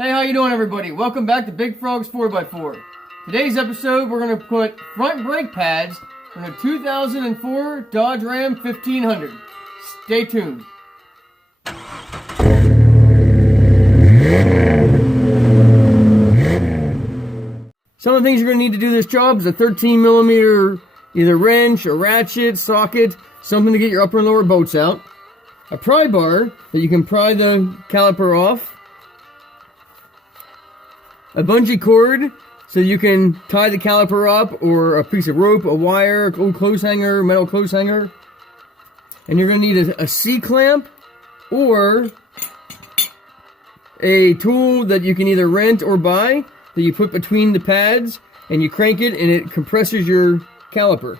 Hey, how you doing, everybody? Welcome back to Big Frog's 4x4. Today's episode, we're going to put front brake pads on a 2004 Dodge Ram 1500. Stay tuned. Some of the things you're going to need to do this job is a 13 millimeter either wrench, a ratchet, socket, something to get your upper and lower bolts out, a pry bar that you can pry the caliper off, a bungee cord so you can tie the caliper up, or a piece of rope, a wire, old clothes hanger, metal clothes hanger. And you're going to need a C-clamp or a tool that you can either rent or buy that you put between the pads and you crank it and it compresses your caliper.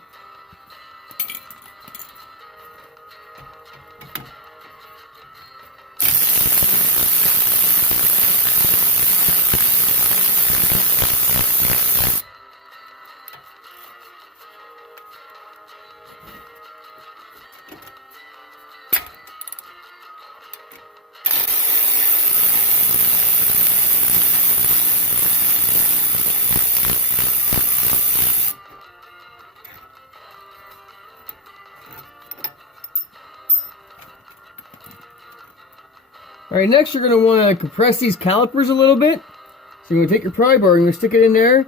Alright, next you're going to want to compress these calipers a little bit. So you're going to take your pry bar, you're going to stick it in there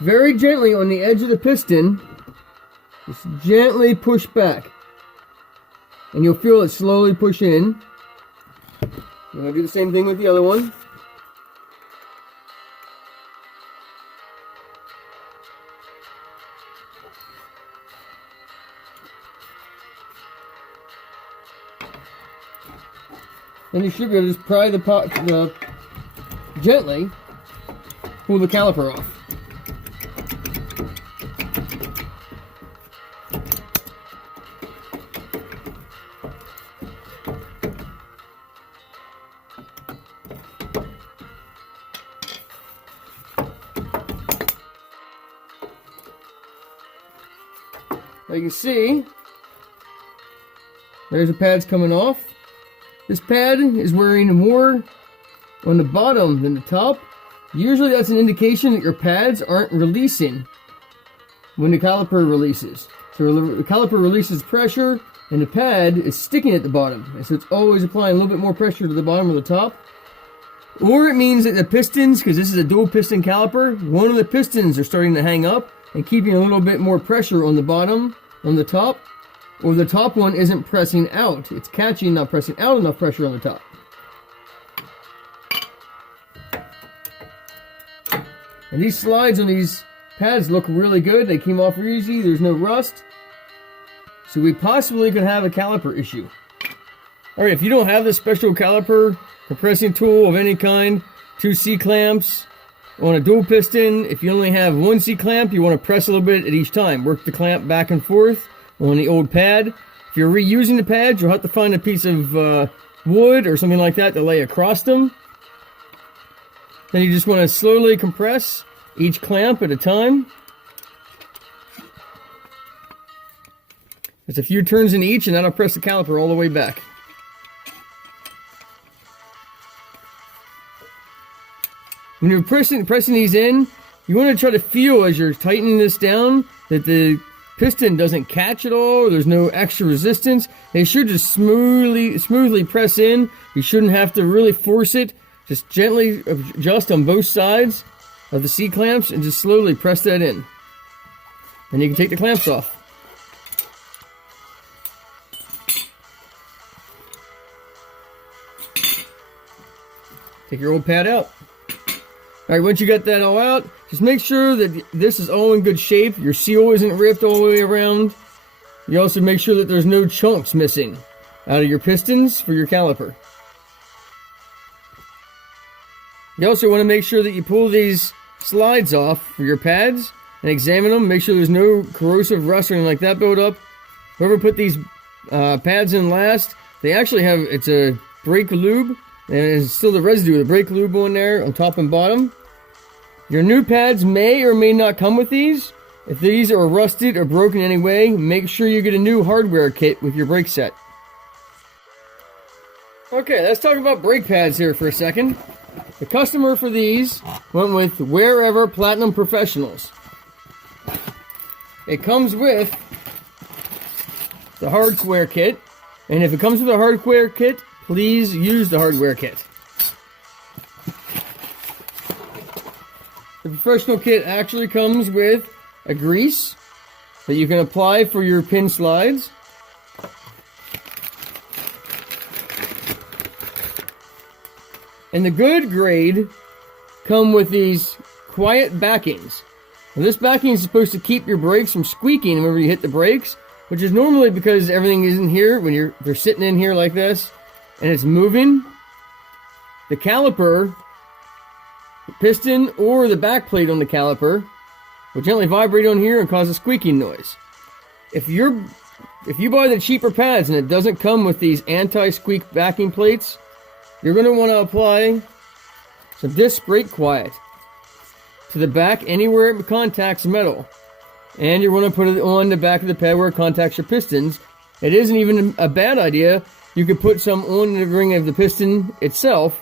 very gently on the edge of the piston. Just gently push back. And you'll feel it slowly push in. You're going to do the same thing with the other one. Then you should be able to just pry the gently pull the caliper off. Now you can see there's the pads coming off. This pad is wearing more on the bottom than the top. Usually that's an indication that your pads aren't releasing when the caliper releases. So the caliper releases pressure and the pad is sticking at the bottom. And so it's always applying a little bit more pressure to the bottom or the top. Or it means that the pistons, because this is a dual piston caliper, one of the pistons are starting to hang up and keeping a little bit more pressure on the bottom, on the top. Or the top one isn't pressing out. It's catching, not pressing out enough pressure on the top. And these slides on these pads look really good. They came off easy. There's no rust. So we possibly could have a caliper issue. Alright, if you don't have this special caliper compressing tool of any kind, 2 C-clamps on a dual piston, if you only have 1 C-clamp, you want to press a little bit at each time. Work the clamp back and forth on the old pad. If you're reusing the pads, you'll have to find a piece of wood or something like that to lay across them. Then you just want to slowly compress each clamp at a time. There's a few turns in each, and that'll press the caliper all the way back. When you're pressing these in, you want to try to feel as you're tightening this down that the piston doesn't catch at all. There's no extra resistance. It should just smoothly press in. You shouldn't have to really force it. Just gently adjust on both sides of the C-clamps and just slowly press that in. And you can take the clamps off. Take your old pad out. Alright, once you got that all out, just make sure that this is all in good shape. Your seal isn't ripped all the way around. You also make sure that there's no chunks missing out of your pistons for your caliper. You also want to make sure that you pull these slides off for your pads and examine them. Make sure there's no corrosive rust or anything like that build up. Whoever put these pads in last, they actually have, it's a brake lube, and it's still the residue of the brake lube on there on top and bottom. Your new pads may or may not come with these. If these are rusted or broken in any way, make sure you get a new hardware kit with your brake set. Okay, let's talk about brake pads here for a second. The customer for these went with Wherever Platinum Professionals. It comes with the hardware kit, and if it comes with a hardware kit, please use the hardware kit. The professional kit actually comes with a grease that you can apply for your pin slides. And the good grade come with these quiet backings. Now, this backing is supposed to keep your brakes from squeaking whenever you hit the brakes, which is normally because everything isn't here when they're sitting in here like this and it's moving. The caliper, the piston, or the back plate on the caliper will gently vibrate on here and cause a squeaking noise. If you buy the cheaper pads and it doesn't come with these anti-squeak backing plates, you're going to want to apply some disc brake quiet to the back anywhere it contacts metal. And you're going to put it on the back of the pad where it contacts your pistons. It isn't even a bad idea. You could put some on the ring of the piston itself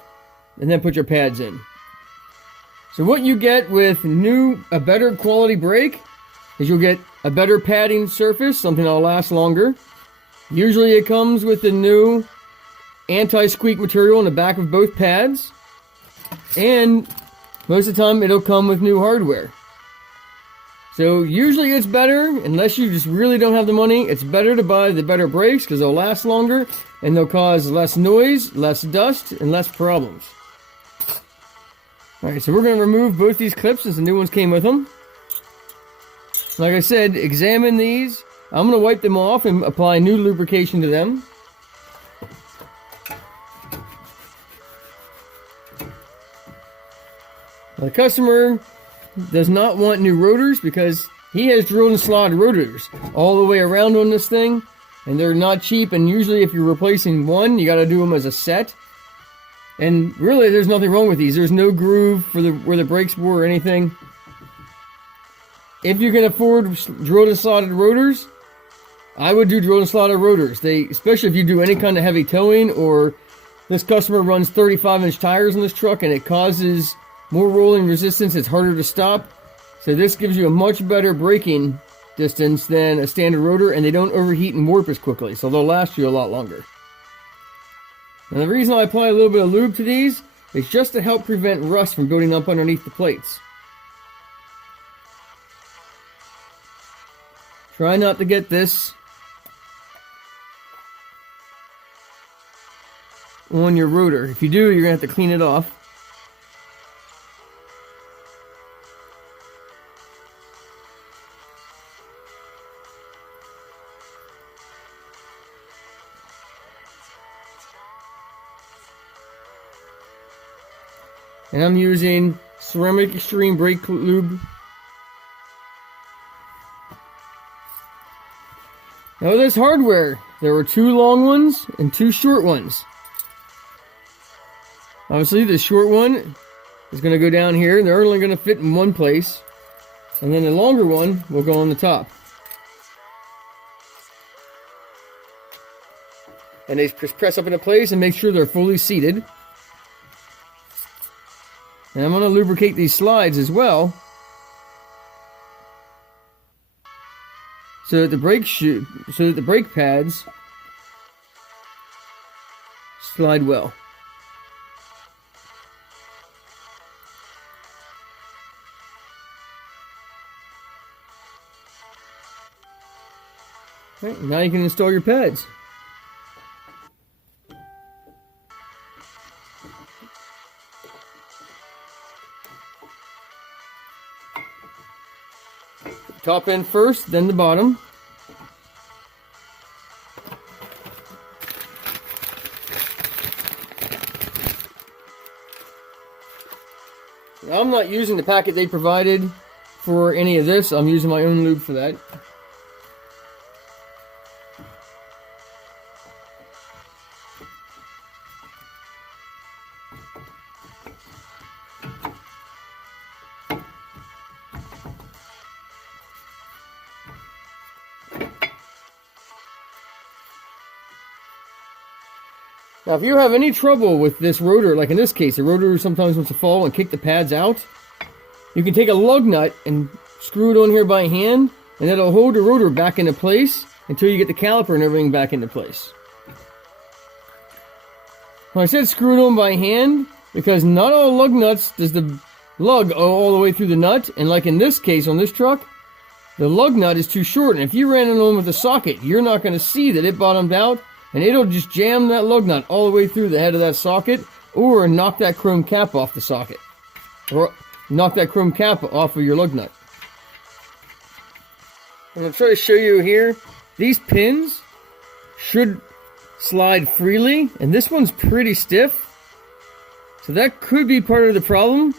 and then put your pads in. So what you get with a better quality brake is you'll get a better padding surface, something that'll last longer. Usually it comes with the new anti-squeak material in the back of both pads, and most of the time it'll come with new hardware. So usually it's better, unless you just really don't have the money, it's better to buy the better brakes because they'll last longer and they'll cause less noise, less dust, and less problems. Alright, so we're going to remove both these clips since the new ones came with them. Like I said, examine these. I'm going to wipe them off and apply new lubrication to them. Now, the customer does not want new rotors because he has drilled and slotted rotors all the way around on this thing, and they're not cheap, and usually if you're replacing one, you got to do them as a set. And really, there's nothing wrong with these. There's no groove for where the brakes were or anything. If you can afford drilled and slotted rotors, I would do drilled and slotted rotors. Especially if you do any kind of heavy towing, or this customer runs 35-inch tires on this truck and it causes more rolling resistance, it's harder to stop. So this gives you a much better braking distance than a standard rotor, and they don't overheat and warp as quickly, so they'll last you a lot longer. And the reason I apply a little bit of lube to these is just to help prevent rust from building up underneath the plates. Try not to get this on your rotor. If you do, you're going to have to clean it off. And I'm using Ceramic Extreme Brake Lube. Now with this hardware, there were 2 long ones and 2 short ones. Obviously the short one is going to go down here, and they're only going to fit in one place. And then the longer one will go on the top. And they just press up into place and make sure they're fully seated. And I'm going to lubricate these slides as well, so that the brake pads slide well. All right, now you can install your pads. Top end first, then the bottom. Now, I'm not using the packet they provided for any of this. I'm using my own lube for that. Now, if you have any trouble with this rotor, like in this case, the rotor sometimes wants to fall and kick the pads out, you can take a lug nut and screw it on here by hand, and that'll hold the rotor back into place until you get the caliper and everything back into place. Well, I said screw it on by hand because not all lug nuts does the lug go all the way through the nut, and like in this case on this truck, the lug nut is too short, and if you ran it on with a socket, you're not going to see that it bottomed out, and it'll just jam that lug nut all the way through the head of that socket, or knock that chrome cap off the socket, or knock that chrome cap off of your lug nut. I'm going to try to show you here. These pins should slide freely, and this one's pretty stiff, so that could be part of the problem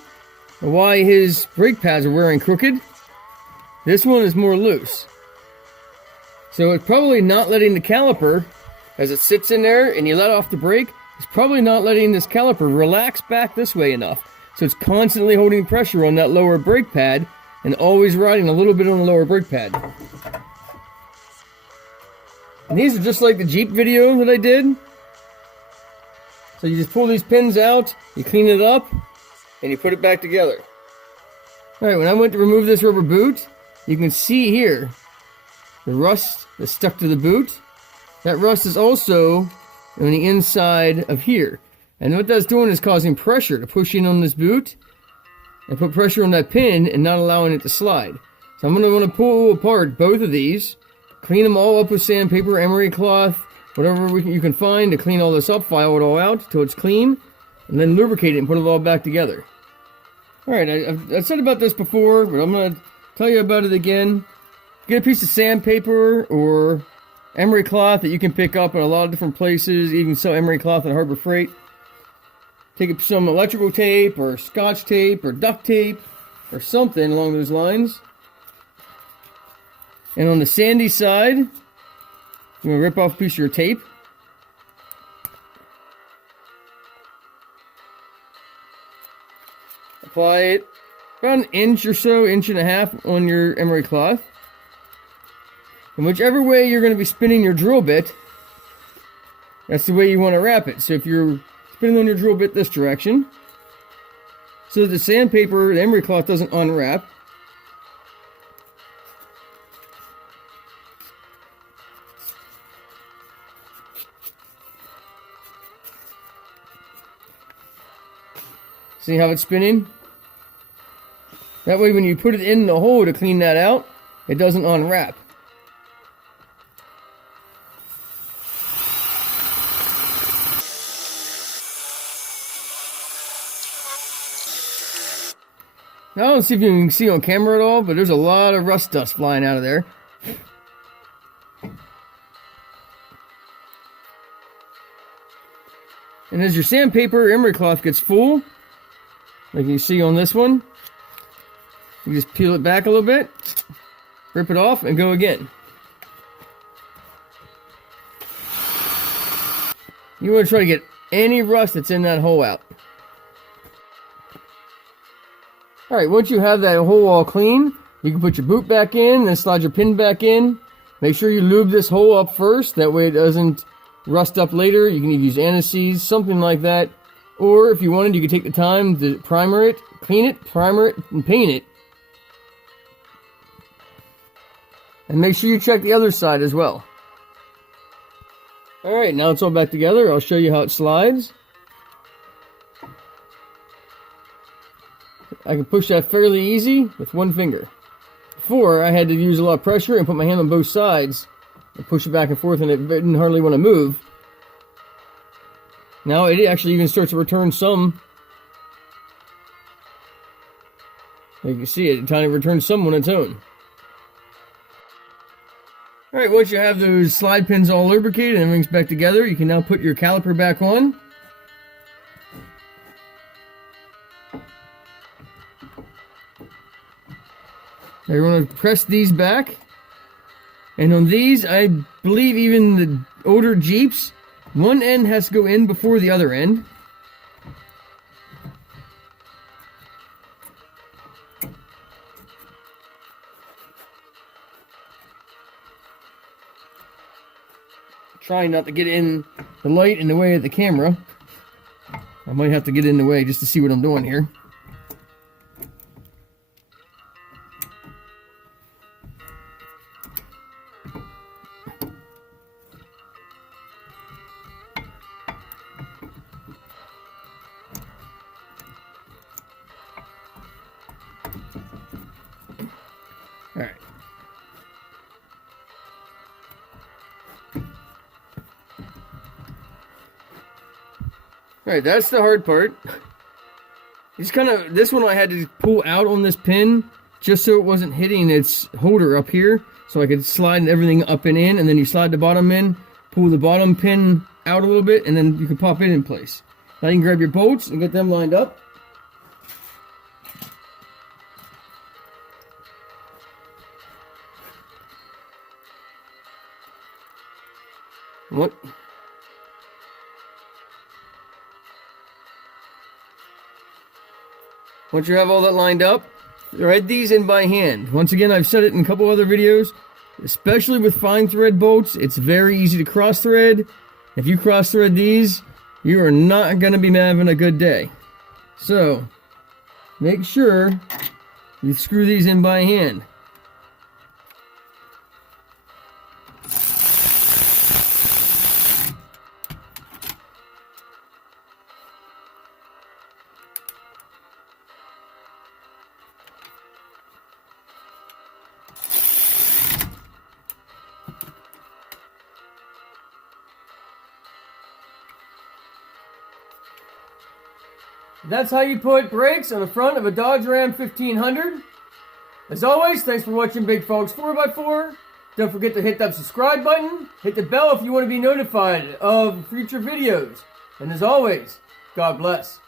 of why his brake pads are wearing crooked. This one is more loose, so it's probably not letting the caliper, as it sits in there and you let off the brake, it's probably not letting this caliper relax back this way enough, so it's constantly holding pressure on that lower brake pad and always riding a little bit on the lower brake pad. And these are just like the Jeep video that I did. So you just pull these pins out, you clean it up, and you put it back together. Alright, when I went to remove this rubber boot, you can see here the rust that's stuck to the boot. That rust is also on the inside of here. And what that's doing is causing pressure to push in on this boot and put pressure on that pin and not allowing it to slide. So I'm going to want to pull apart both of these, clean them all up with sandpaper, emery cloth, whatever you can find to clean all this up, file it all out till it's clean, and then lubricate it and put it all back together. Alright, I've said about this before, but I'm going to tell you about it again. Get a piece of sandpaper or emery cloth that you can pick up in a lot of different places, even sell emery cloth at Harbor Freight. Take some electrical tape or scotch tape or duct tape or something along those lines. And on the sandy side, you're going to rip off a piece of your tape. Apply it about an inch or so, inch and a half on your emery cloth. And whichever way you're going to be spinning your drill bit, that's the way you want to wrap it. So if you're spinning on your drill bit this direction, so that the sandpaper, the emery cloth doesn't unwrap, see how it's spinning? That way when you put it in the hole to clean that out, it doesn't unwrap. Now I don't see if you can see on camera at all, but there's a lot of rust dust flying out of there. And as your sandpaper emery cloth gets full, like you see on this one, you just peel it back a little bit, rip it off, and go again. You want to try to get any rust that's in that hole out. Alright, once you have that hole all clean, you can put your boot back in, then slide your pin back in. Make sure you lube this hole up first, that way it doesn't rust up later. You can either use anti-seize, something like that. Or if you wanted, you could take the time to primer it, clean it, primer it, and paint it. And make sure you check the other side as well. Alright, now it's all back together. I'll show you how it slides. I can push that fairly easy with one finger. Before, I had to use a lot of pressure and put my hand on both sides and push it back and forth, and it didn't hardly want to move. Now it actually even starts to return some. You can see it trying to return some on its own. Alright, once you have those slide pins all lubricated and everything's back together, you can now put your caliper back on. Now you're going to press these back. And on these, I believe even the older Jeeps, one end has to go in before the other end. Trying not to get in the light in the way of the camera. I might have to get in the way just to see what I'm doing here. All right. All right, that's the hard part. Just this one I had to pull out on this pin just so it wasn't hitting its holder up here, so I could slide everything up and in, and then you slide the bottom in, pull the bottom pin out a little bit, and then you can pop it in place. Now you can grab your bolts and get them lined up. What? Once you have all that lined up, thread these in by hand. Once again, I've said it in a couple other videos, especially with fine thread bolts, it's very easy to cross thread. If you cross thread these, you are not going to be having a good day. So, make sure you screw these in by hand. That's how you put brakes on the front of a Dodge Ram 1500. As always, thanks for watching Big Frog's 4x4. Don't forget to hit that subscribe button. Hit the bell if you want to be notified of future videos. And as always, God bless.